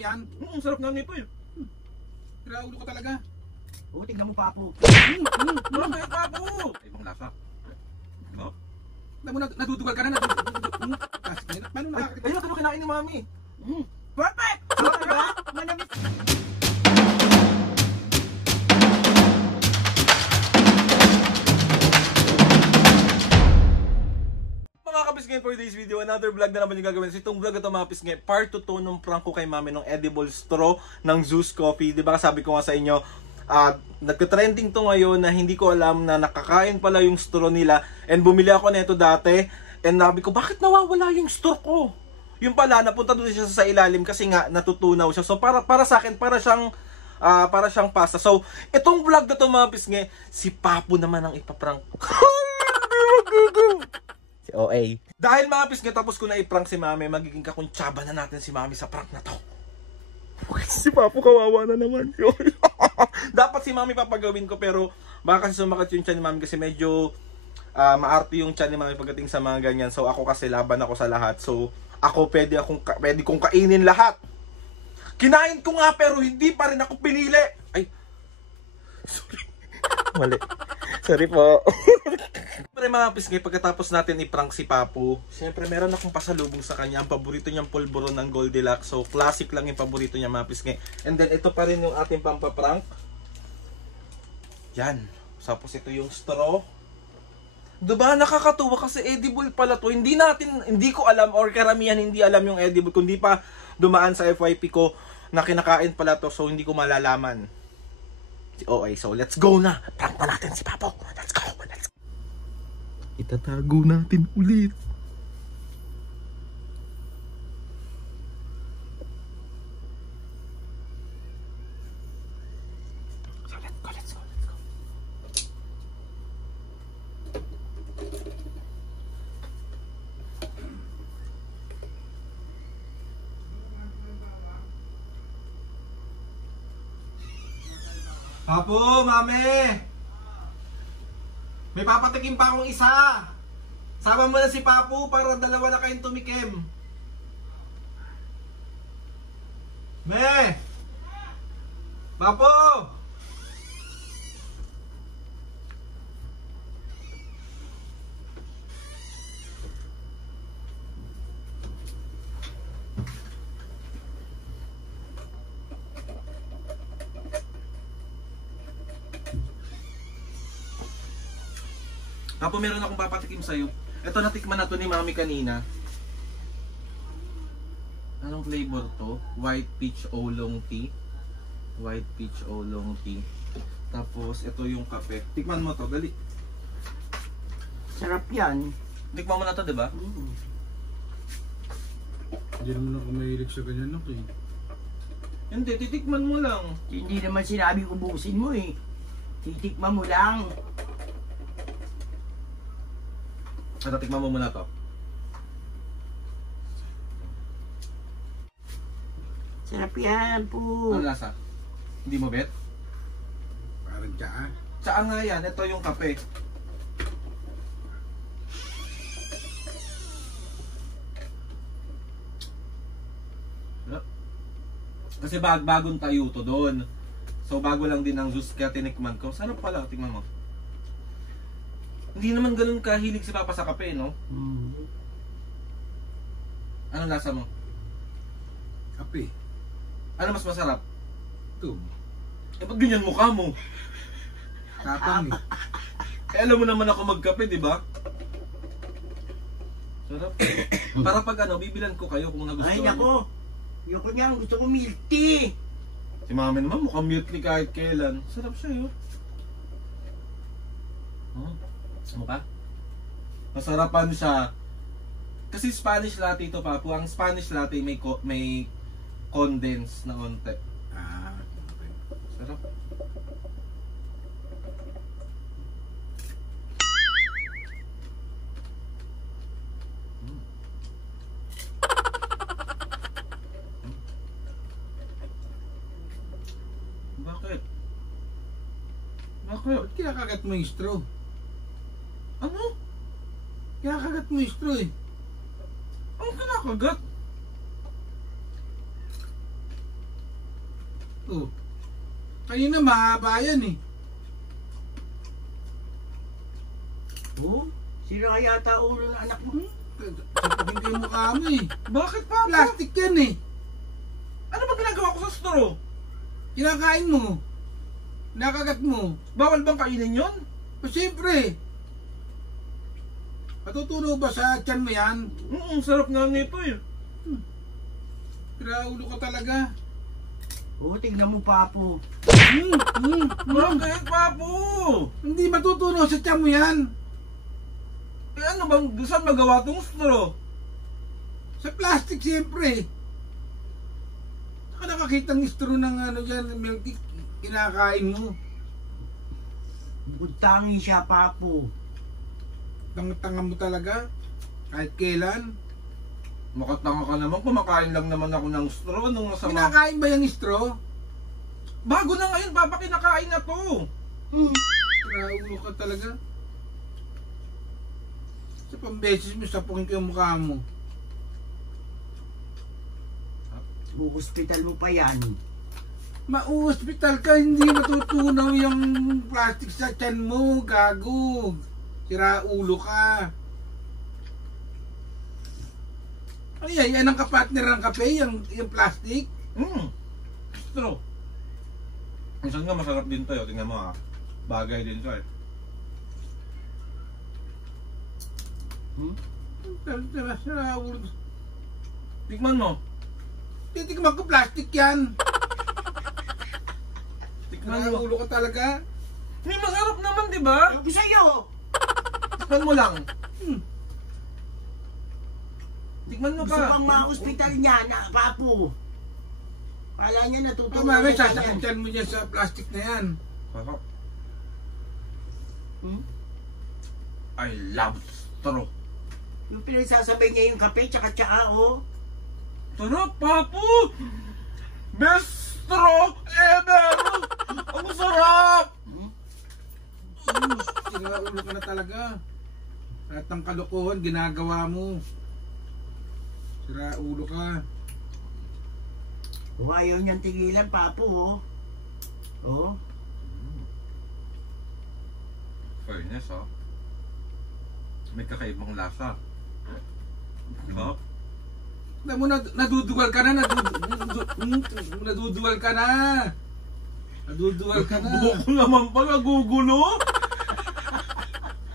Yan. Sarap nga nito eh. Pero ulo ko talaga. Oo, tignan mo, Papo. Bakit Papo? Ibang lasa. No? Alam mo, natutugal ka na. Paano nakakita? Ayun, ito kinain ni Mami. Perfect! Sarap ba? Manamis. Mga kapisngay, for this video, another vlog na naman yung gagawin. So itong vlog ito mga kapisngay, part 2 nung prank ko kay Mami ng edible straw ng Zeus Coffee. Diba sabi ko nga sa inyo, nagka-trending to ngayon na hindi ko alam na nakakain pala yung straw nila. And bumili ako nito dati. And sabi ko, bakit nawawala yung straw ko? Yung pala, napunta doon siya sa ilalim kasi nga natutunaw siya. So para sa akin, para siyang pasta. So itong vlog na to mga kapisngay, si Papo naman ang ipaprank. OA. Dahil mga pisngi, tapos ko na i-prank si Mami, magiging kakuntsaba na natin si Mami sa prank na to. Si Papo kawawa na naman. Dapat si Mami papagawin ko, pero baka kasi sumakit yung tiyan ni Mami kasi medyo maarte yung tiyan ni Mami pagdating sa mga ganyan. So ako kasi laban ako sa lahat. So ako pwede kong kainin lahat. Kinain ko nga pero hindi pa rin ako pinili. Ay. Sorry. Mali. Sorry po. Siyempre mga pisngay, pagkatapos natin i-prank si Papo, siyempre meron akong pasalubong sa kanya. Ang paborito niyang pulburon ng Goldilocks. So classic lang yung paborito niya mga pisngay. And then ito pa rin yung ating pampaprank. Yan. Tapos ito yung straw. Diba nakakatuwa kasi edible pala to. Hindi ko alam, or karamihan hindi alam yung edible. Kundi pa dumaan sa FYP ko na kinakain pala to. So hindi ko malalaman. Okay, so let's go na. Prank pa natin si Papo. Let's go. Itatago natin ulit. So let's go. Papo, Mami! May papatikim pa akong isa! Sama mo na si Papo para dalawa na kayong tumikim. Me! Papo! Papo, meron akong papatikim sa'yo. Ito, natikman na to ni Mami kanina. Anong flavor to? White peach oolong tea. White peach oolong tea. Tapos, ito yung kape. Tikman mo to, dali. Sarap yan. Tikman mo na to, diba? Hindi naman ako mahilig sa ganyan ako eh. Hindi, titikman mo lang. Hindi naman sinabi ubusin mo eh. Titikman mo lang. At tikman mo muna to. Sarap yan po. Ano lasa? Hindi mo bet? Parang tsaa. Tsaa nga yan, ito yung kape. Kasi bagong tayo to doon. So bago lang din ang juice kaya tinikman ko. Sana pala, tikman mo. Hindi naman ganun kahilig si Papa sa kape, no? Anong lasa mo? Kape. Ano mas masarap? Ito. Eh, ba't ganyan mukha mo? Tapang eh. Eh, alam mo naman ako magkape, di ba? Sarap. Para pag bibilan ko kayo kung nagustuhan. Ay nako. Yung kanyang gusto ko milk tea. Si Mami naman mukhang milk tea kahit kailan. Sarap siya, yun. Ano ka? Masarapan siya. Kasi Spanish latte ito, Papo. Ang Spanish latte may condense na onte. Okay. Sarap. Bakit? Ba't kinakagat mo yung straw? Ano? Kinakagat mo yung straw eh. Ano kinakagat? Oh. Kanina mahaba yan eh. Oh, sira yata ulo ng anak mo. Sapakin ko yung mukha mo eh. Bakit pa? Plastic yan eh. Ano ba ginagawa ko sa straw? Kinakain mo. Nakagat mo. Bawal bang kainin yun? O siyempre. Matutunaw ba sa tiyan mo yan? Sarap nga nito eh. Piraulo ka talaga. Oh, tignan mo, Papo. Bakit, Papo? Hindi matutunaw sa tiyan mo yan. Eh ano bang, saan magawa tong straw? Sa plastic siyempre. Saka nakakita ng straw ng ano dyan, milk tea, kinakain mo. Buntangin siya, Papo. Tanga-tanga mo talaga. Kahit kailan. Makatanga ka naman, kumakain lang naman ako ng straw. Anong masama? Kinakain ba yung straw? Bago na ngayon, Papa, kinakain na to. Piraulo ka talaga. Sa pambeses mo, sapukin ko yung mukha mo. Hospital mo pa yan. Ma-hospital ka, hindi matutunaw yung plastic sa tiyan mo, gago. Siraulo ka. Ano yan ang kapartner ng kape, yung plastic? Straw. Minsan nga masarap din to, tingnan mo ha. Bagay din to eh. Siraulo. Tikman mo. Titikman ko plastic yan. Tikman mo. Siraulo ka talaga. Hindi masarap naman, di ba? Sabi sa'yo. Tikman mo lang. Tikman mo Gusto pa. pang ma-hospital niya, na, Papo. Kala niya natutunan Mamaya siya sasakitan mo dyan sa plastic na yan. Sarap. I love straw. Yung pinagsasabay niya yung kape, tsaka oh. Sarap, Papo! Best straw ever! Ang sarap! Siraulo ka na talaga. Lahat ng kalokohan, ginagawa mo. Siraulo ka. Oh, ayaw niyang tigilan, Papo, oh. Oh. Fairness, ha? May kakaibang lasa. Diba? Alam mo, naduduwal ka na, naduduwal ka na. Naduduwal ka na. Buko naman pala, gugulo!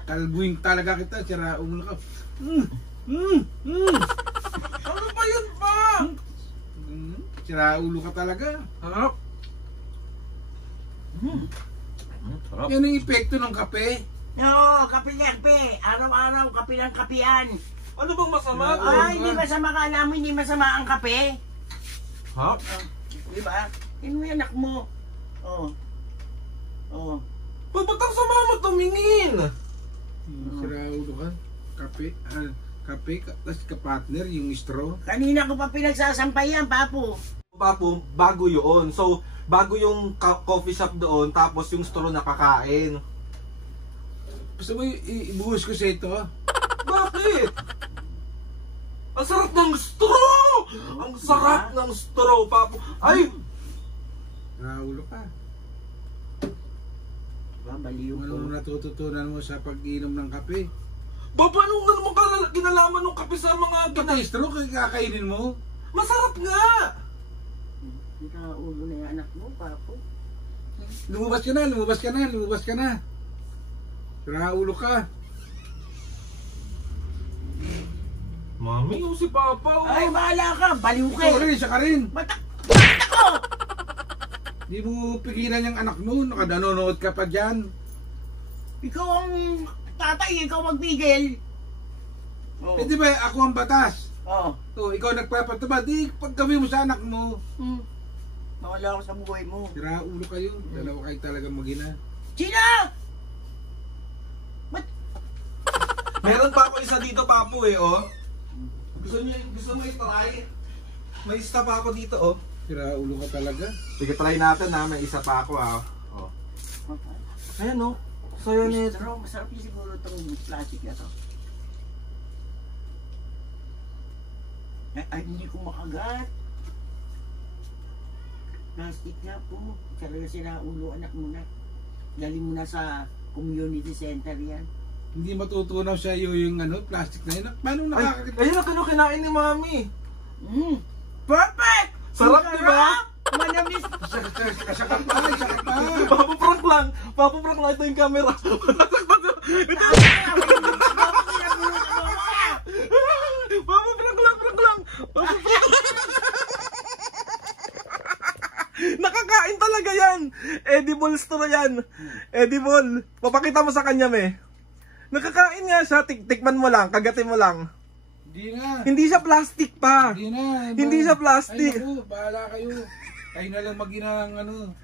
Kalbuin talaga kita, siraulo ka. Ano ba yun pa? Siraulo ka talaga. Sarap. Sarap. Yan ang epekto ng kape. Oo, kape yan, pe. Araw-araw, kape ng kape yan. Ano bang masama? Ay, hindi masama ka alam, hindi masama ang kape. Ha? Di ba? Yan mo yung anak mo. Oo. Oo. Ba't ang sama mo tumingin? Siraulo ka. Kape, kape, tapos ka-partner, yung straw. Kanina ko pa pinagsasampay yan, Papo. Papo, bago yun. So, bago yung coffee shop doon, tapos yung straw nakakain. Gusto mo ibuhos ko sa ito? Bakit? Ang sarap ng straw! Ang sarap ng straw, Papo. Ay! Siraulo ka. Baliw Ano ko. natututunan mo sa pag-inom ng kape? Ba, paano nga naman kinalaman ng kape sa mga Pati straw, kakainin mo? Masarap nga! Ulo na yung anak mo, Papo. Lumabas ka na, lumabas ka na, lumabas ka na. Siraulo ka. Mami, yung si Papa, oh. Ay, bahala ka. Baliw ka. Ikaw rin, siya ka rin. Bakit ako? Di mo pigilan yung anak mo, nakadanonood ka pa dyan. Ikaw ang tatay, ikaw magbigil. Oh. Eh di ba, ako ang batas. Oo. So, ikaw nagpapatubad, di pagkawin mo sa anak mo. Mawala ako sa buhay mo. Siraulo kayo, dalawa kayo talagang mag-ina. Sina! Meron pa ako isa dito, Papo, eh, oh. Gusto mo i-try? May isa pa ako dito, oh. Siraulo ka talaga. Sige, try natin, ha. May isa pa ako, ha. Oh. Ayan, oh. Sayo niya. Pero masarap yung siguro itong plastic na to. Ay, hindi ko makagat. Plastic nga po. Talaga sila ulo, anak mo na. Galing mo na sa community center yan. Hindi matutunaw sa iyo yung ano, plastic na yun. Paano nakakakita? Ayun ang kinain ni Mami. Perfect! Sarap, di ba? Manamis! Sakap pa. Papaprank lang. Papaprank lang. Ito yung camera. Papaprank lang. Prank lang. Nakakain talaga yan. Edible straw yan. Edible. Papakita mo sa kanya, me. Nakakain nga siya. Tikman mo lang. Kagatin mo lang. Hindi na. Hindi siya plastic pa. Hindi na. Hindi siya plastic. Ay naku, bahala kayo. Kayo na lang mag-ina ng ano.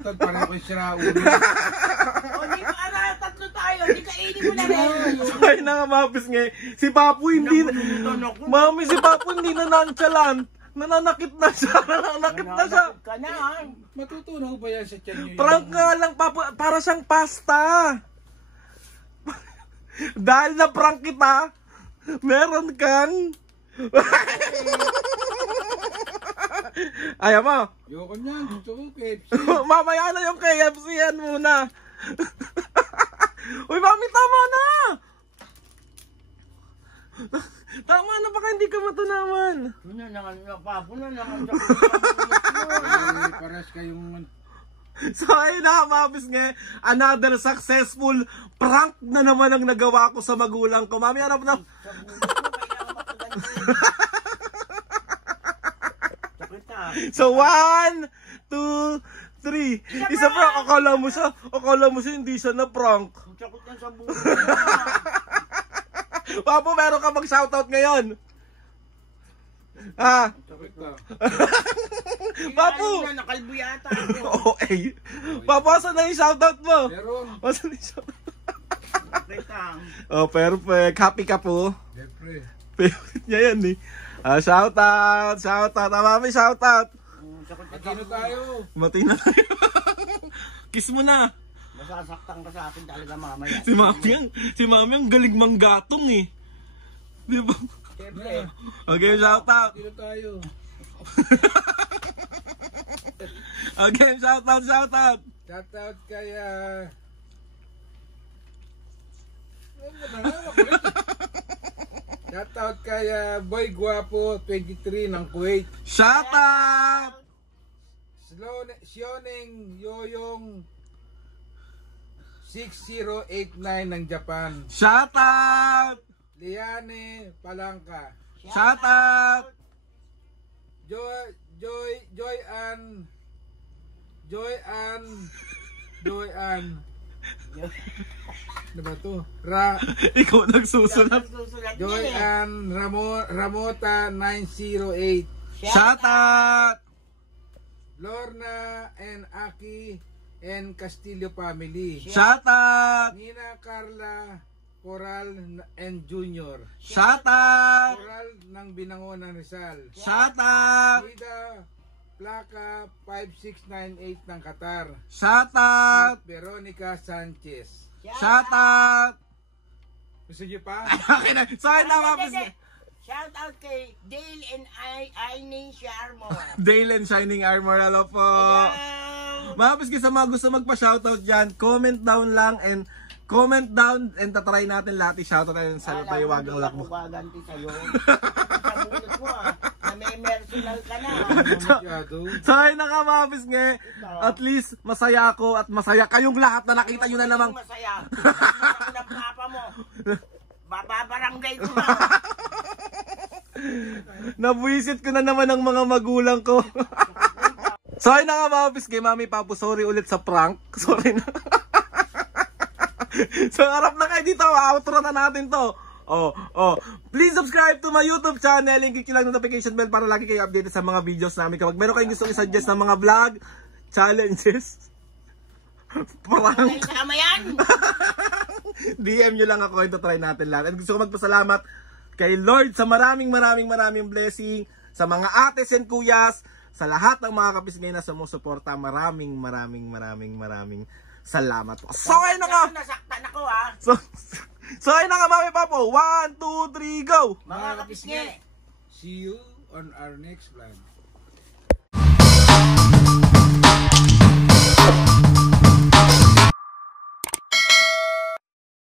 Tal, parang ko yung sira ulo. O, di ba, tatlo tayo. Di kainin mo na rin. Ay na nga, Mapis nga. Si Papu hindi na... Mami, si Papu hindi na nonchalant. Nananakit na siya. Nananakit na siya. Ka na, ha? Matutunaw ba yan sa tiyan nyo? Prank nga lang, Papu. Para siyang pasta. Dahil na prank kita, meron kang... Ayaw mo. Yoko niyan. Gusto ko KFC. Mamaya na yung KFC yan muna. Uy, Mami, tama na! Tama na, baka hindi ka matunawan. Puna naman, Papu na naman. Ay, paras kayong... So ayun na, Mabis nga, another successful prank na naman ang nagawa ko sa magulang ko. Mami, harap na. So 1, 2, 3. Isa prank, akala mo siya hindi siya na prank. Sakot na sa buhay. Papo, meron ka mag shoutout ngayon. Ha? Papo! Nakalbo yata. Okay. Papo, asan na yung shoutout mo? Meron. Asan na yung shoutout? Perfect. Oh, perfect. Happy ka po. Siyempre. Favorite niya yan eh. Shoutout. Mami, shoutout. Matino tayo. Matina tayo. Kiss mo na. Masasaktan ka sa akin talaga mamaya. Si Mami ang galing manggatong eh. Di ba? Siyempre. Okay, shoutout. Matino tayo. Okay, shoutout. Shoutout kaya... Shoutout kaya Boy Guapo 23 ng Kuwait. Shoutout. Sioneng Yoyong 6089 ng Japan. Shoutout. Liane Palangka. Shoutout. Joy Ann. Ano ba to? Ikaw nagsusulat. Joy Ann Ramota 908. Shoutout. Lorna and Aki and Castillo family. Shoutout. Nina Carla Coral and Junior. Shoutout. Coral ng Binangonan Rizal. Shoutout. Ida Plaka 5698 ng Qatar. Shoutout. At Veronica Sanchez. Shoutout. Gusto niyo pa? Okay na. Sorry na, Mapis. Shout out kay Dale and Aining Sharmore. Dale and Shining Armor. Hello po. Hello. Mapis, sa mga gusto magpa-shoutout dyan, comment down and tatry natin lahat i-shoutout natin sa pahiwagang lakmo. Gaganti sa'yo. Sa bunot mo na-mercinal ka na. So ayun na nga, Mapis nga. At least masaya ako at masaya kayong lahat na nakita nyo na namang Masaya. Ako ng papa mo. Babarangay ko na. nabuisit ko na naman ang mga magulang ko. So ayun na nga, Mapis nga, Mami Papu, sorry ulit sa prank. Sorry na. So harap na kayo dito, outro na natin to. Please subscribe to my YouTube channel. Click nyo lang notification bell para lagi kayo updated sa mga videos namin. Kapag meron kayong gusto i-suggest ng mga vlog, challenges, prank, Sama yan. DM nyo lang ako, ito try natin lahat. At gusto ko magpasalamat kay Lord sa maraming blessing, sa mga ates and kuyas, sa lahat ng mga kapisngay na sumusuporta. Maraming salamat po. So ayun na nga. Nasaktan ako ha. So ayun na nga, Mami Papo. 1, 2, 3, go! Mga kapisngi. See you on our next vlog.